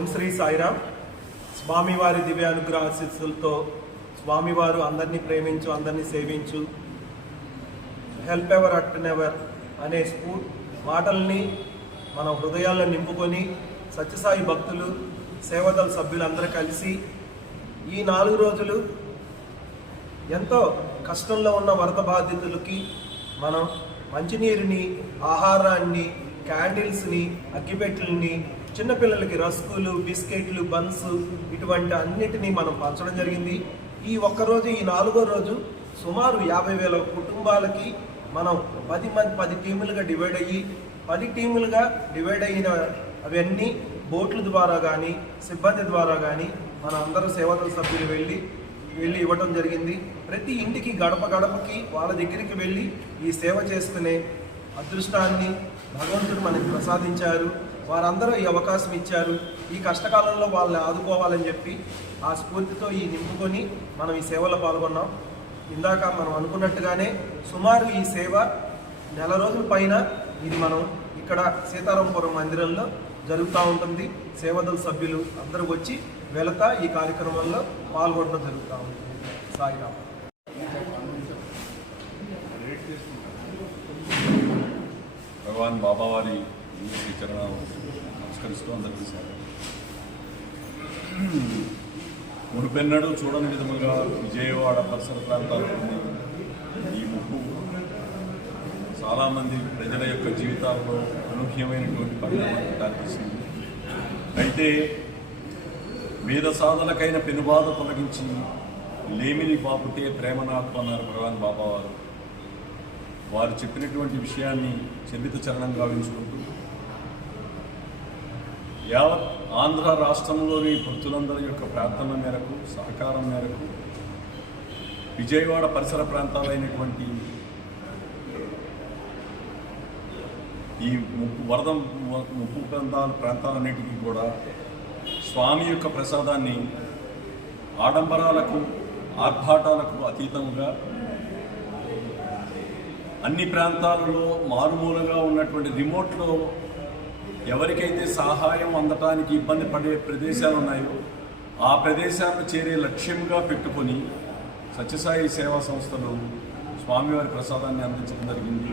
ఓం శ్రీ సాయిరామ్. స్వామివారి దివ్యానుగ్రహ శిస్సులతో స్వామివారు అందరినీ ప్రేమించు అందరినీ సేవించు. హెల్ప్ ఎవర్ అట్ నెవర్ అనే స్ఫూ మాటల్ని మన హృదయాల్లో నింపుకొని సత్యసాయి భక్తులు సేవదళ సభ్యులందరూ కలిసి ఈ నాలుగు రోజులు ఎంతో కష్టంలో ఉన్న వరద బాధితులకి మనం మంచినీరుని ఆహారాన్ని క్యాండిల్స్ని అగ్గిపెట్టెలని చిన్నపిల్లలకి రస్కులు బిస్కెట్లు బన్స్ ఇటువంటి అన్నిటినీ మనం పంచడం జరిగింది. ఈ ఒక్కరోజు ఈ నాలుగో రోజు సుమారు యాభై వేల కుటుంబాలకి మనం పది మంది పది టీములుగా డివైడ్ అయ్యి పది టీములుగా డివైడ్ అయిన అవన్నీ బోట్ల ద్వారా కానీ సిబ్బంది ద్వారా కానీ మన అందరూ సేవదల సభ్యులు వెళ్ళి వెళ్ళి ఇవ్వడం జరిగింది. ప్రతి ఇంటికి గడప గడపకి వాళ్ళ దగ్గరికి వెళ్ళి ఈ సేవ చేసుకునే అదృష్టాన్ని భగవంతుడు మనకి ప్రసాదించారు. వారందరూ ఈ అవకాశం ఇచ్చారు. ఈ కష్టకాలంలో వాళ్ళని ఆదుకోవాలని చెప్పి ఆ స్ఫూర్తితో ఈ నింపుకొని మనం ఈ సేవలో పాల్గొన్నాం. ఇందాక మనం అనుకున్నట్టుగానే సుమారు ఈ సేవ నెల రోజుల పైన ఇది మనం ఇక్కడ సీతారాంపురం మందిరంలో జరుగుతూ ఉంటుంది. సేవదల సభ్యులు అందరూ వచ్చి వెళతా ఈ కార్యక్రమంలో పాల్గొనడం జరుగుతూ ఉంటుంది. సాయిరామ్. భగవాన్ బాబావారి శ్రీ చరణాలు నమస్కరిస్తూ అందరికీ సార్ మునుపెన్నడూ చూడని విధముగా విజయవాడ పరిసర ప్రాంతాల్లో ఈ ముప్పు చాలామంది ప్రజల యొక్క జీవితాల్లో అనూహ్యమైనటువంటి పరిణామాన్ని దారితీసింది. అయితే వేద సాధనకైన పెనుబాధ తొలగించి లేమిని పాపుతే ప్రేమనాత్మ అన్నారు భగవాన్ బాబావారు వారు చెప్పినటువంటి విషయాన్ని చెబిత చరణం గావించుకుంటూ యావత్ ఆంధ్ర రాష్ట్రంలోని భక్తులందరి యొక్క ప్రార్థన మేరకు సహకారం మేరకు విజయవాడ పరిసర ప్రాంతాలైనటువంటి ఈ ముప్పు వరద ముప్పు ప్రాంతాల ప్రాంతాలన్నిటికీ కూడా స్వామి యొక్క ప్రసాదాన్ని ఆడంబరాలకు ఆర్భాటాలకు అతీతంగా అన్ని ప్రాంతాలలో మారుమూలగా ఉన్నటువంటి రిమోట్లో ఎవరికైతే సహాయం అందటానికి ఇబ్బంది పడే ప్రదేశాలు ఉన్నాయో ఆ ప్రదేశాలను చేరే లక్ష్యంగా పెట్టుకొని సత్యసాయి సేవా సంస్థలు స్వామివారి ప్రసాదాన్ని అందించడం జరిగింది.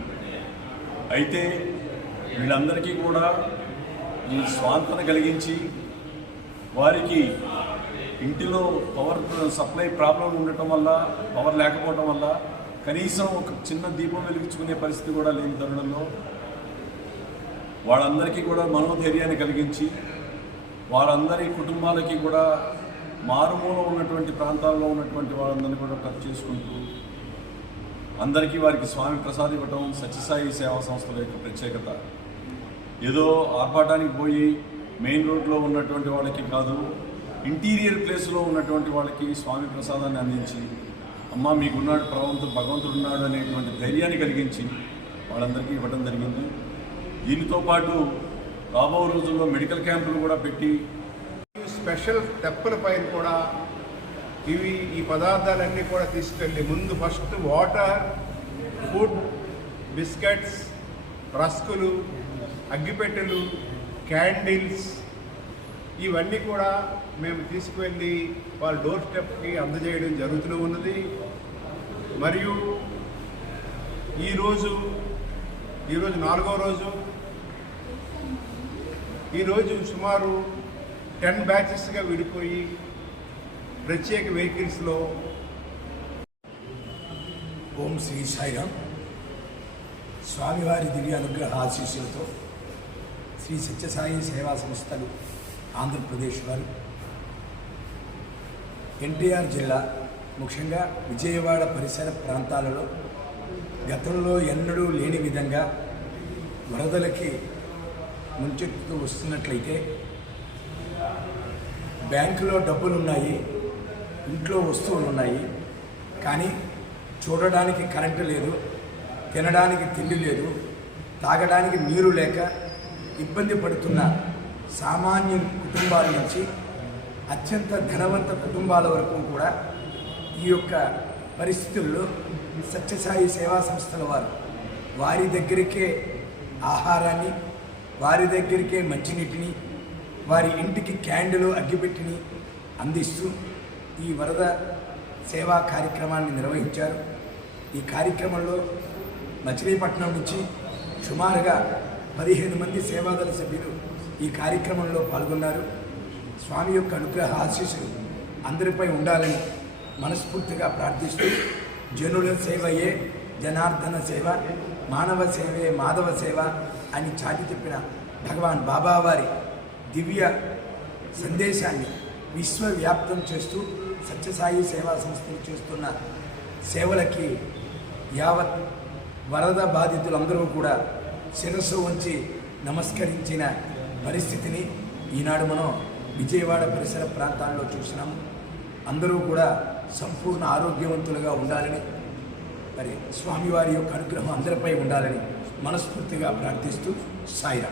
అయితే వీళ్ళందరికీ కూడా ఈ స్వాంతన కలిగించి వారికి ఇంటిలో పవర్ సప్లై ప్రాబ్లం ఉండటం వల్ల పవర్ లేకపోవడం వల్ల కనీసం ఒక చిన్న దీపం వెలిగించుకునే పరిస్థితి కూడా లేని తరుణంలో వాళ్ళందరికీ కూడా మనోధైర్యాన్ని కలిగించి వాళ్ళందరి కుటుంబాలకి కూడా మారుమూల ఉన్నటువంటి ప్రాంతాల్లో ఉన్నటువంటి వాళ్ళందరినీ కూడా టచ్ చేసుకుంటూ అందరికీ వారికి స్వామి ప్రసాద్ ఇవ్వటం సత్యసాయి సేవా సంస్థల యొక్క ప్రత్యేకత. ఏదో ఆర్భాటానికి పోయి మెయిన్ రోడ్లో ఉన్నటువంటి వాళ్ళకి కాదు ఇంటీరియర్ ప్లేస్లో ఉన్నటువంటి వాళ్ళకి స్వామి ప్రసాదాన్ని అందించి అమ్మ మీకున్నాడు భగవంతుడు భగవంతుడు ఉన్నాడు అనేటువంటి ధైర్యాన్ని కలిగించి వాళ్ళందరికీ ఇవ్వడం జరిగింది. దీనితో పాటు రాబో రోజుల్లో మెడికల్ క్యాంపులు కూడా పెట్టి స్పెషల్ తెప్పల పైన కూడా ఇవి ఈ పదార్థాలన్నీ కూడా తీసుకెళ్ళి ముందు ఫస్ట్ వాటర్ ఫుడ్ బిస్కెట్స్ రస్కులు అగ్గిపెట్టెలు క్యాండిల్స్ ఇవన్నీ కూడా మేము తీసుకువెళ్ళి వాళ్ళ డోర్ స్టెప్కి అందజేయడం జరుగుతూ ఉన్నది. మరియు ఈరోజు ఈరోజు నాలుగో రోజు ఈరోజు సుమారు టెన్ బ్యాచెస్గా విడిపోయి ప్రత్యేక వెహికల్స్లో ఓం శ్రీ సాయిరామ్. స్వామివారి దివ్య అనుగ్రహ ఆశీస్సులతో శ్రీ సత్యసాయి సేవా సంస్థలు ఆంధ్రప్రదేశ్ వారు. ఎన్టీఆర్ జిల్లా ముఖ్యంగా విజయవాడ పరిసర ప్రాంతాలలో గతంలో ఎన్నడూ లేని విధంగా వరదలకి ముంచెత్తుతూ వస్తున్నట్లయితే బ్యాంకులో డబ్బులు ఉన్నాయి ఇంట్లో వస్తువులు ఉన్నాయి కానీ చూడడానికి కరెంటు లేదు తినడానికి తిండి లేదు తాగడానికి నీరు లేక ఇబ్బంది పడుతున్న సామాన్య కుటుంబాల నుంచి అత్యంత ధనవంత కుటుంబాల వరకు కూడా ఈ యొక్క పరిస్థితుల్లో సత్యసాయి సేవా సంస్థల వారు వారి దగ్గరికే ఆహారాన్ని వారి దగ్గరికే మంచినీటిని వారి ఇంటికి క్యాండిలో అగ్గిపెట్టిని అందిస్తూ ఈ వరద సేవా కార్యక్రమాన్ని నిర్వహించారు. ఈ కార్యక్రమంలో మచిలీపట్నం నుంచి సుమారుగా పదిహేను మంది సేవాదళ సభ్యులు ఈ కార్యక్రమంలో పాల్గొన్నారు. స్వామి యొక్క అనుగ్రహ ఆశీస్సులు అందరిపై ఉండాలని మనస్ఫూర్తిగా ప్రార్థిస్తూ జనుల సేవయే జనార్దన సేవ మానవ సేవే మాధవ సేవ అని చాటి చెప్పిన భగవాన్ బాబావారి దివ్య సందేశాన్ని విశ్వవ్యాప్తం చేస్తూ సత్యసాయి సేవా సంస్థలు చేస్తున్న సేవలకి యావత్ వరద బాధితులందరూ కూడా శిరస్సు ఉంచి నమస్కరించిన పరిస్థితిని ఈనాడు మనం విజయవాడ పరిసర ప్రాంతాల్లో చూసినాము. అందరూ కూడా సంపూర్ణ ఆరోగ్యవంతులుగా ఉండాలని మరి స్వామివారి యొక్క అనుగ్రహం అందరిపై ఉండాలని మనస్ఫూర్తిగా ప్రార్థిస్తూ సాయిరా.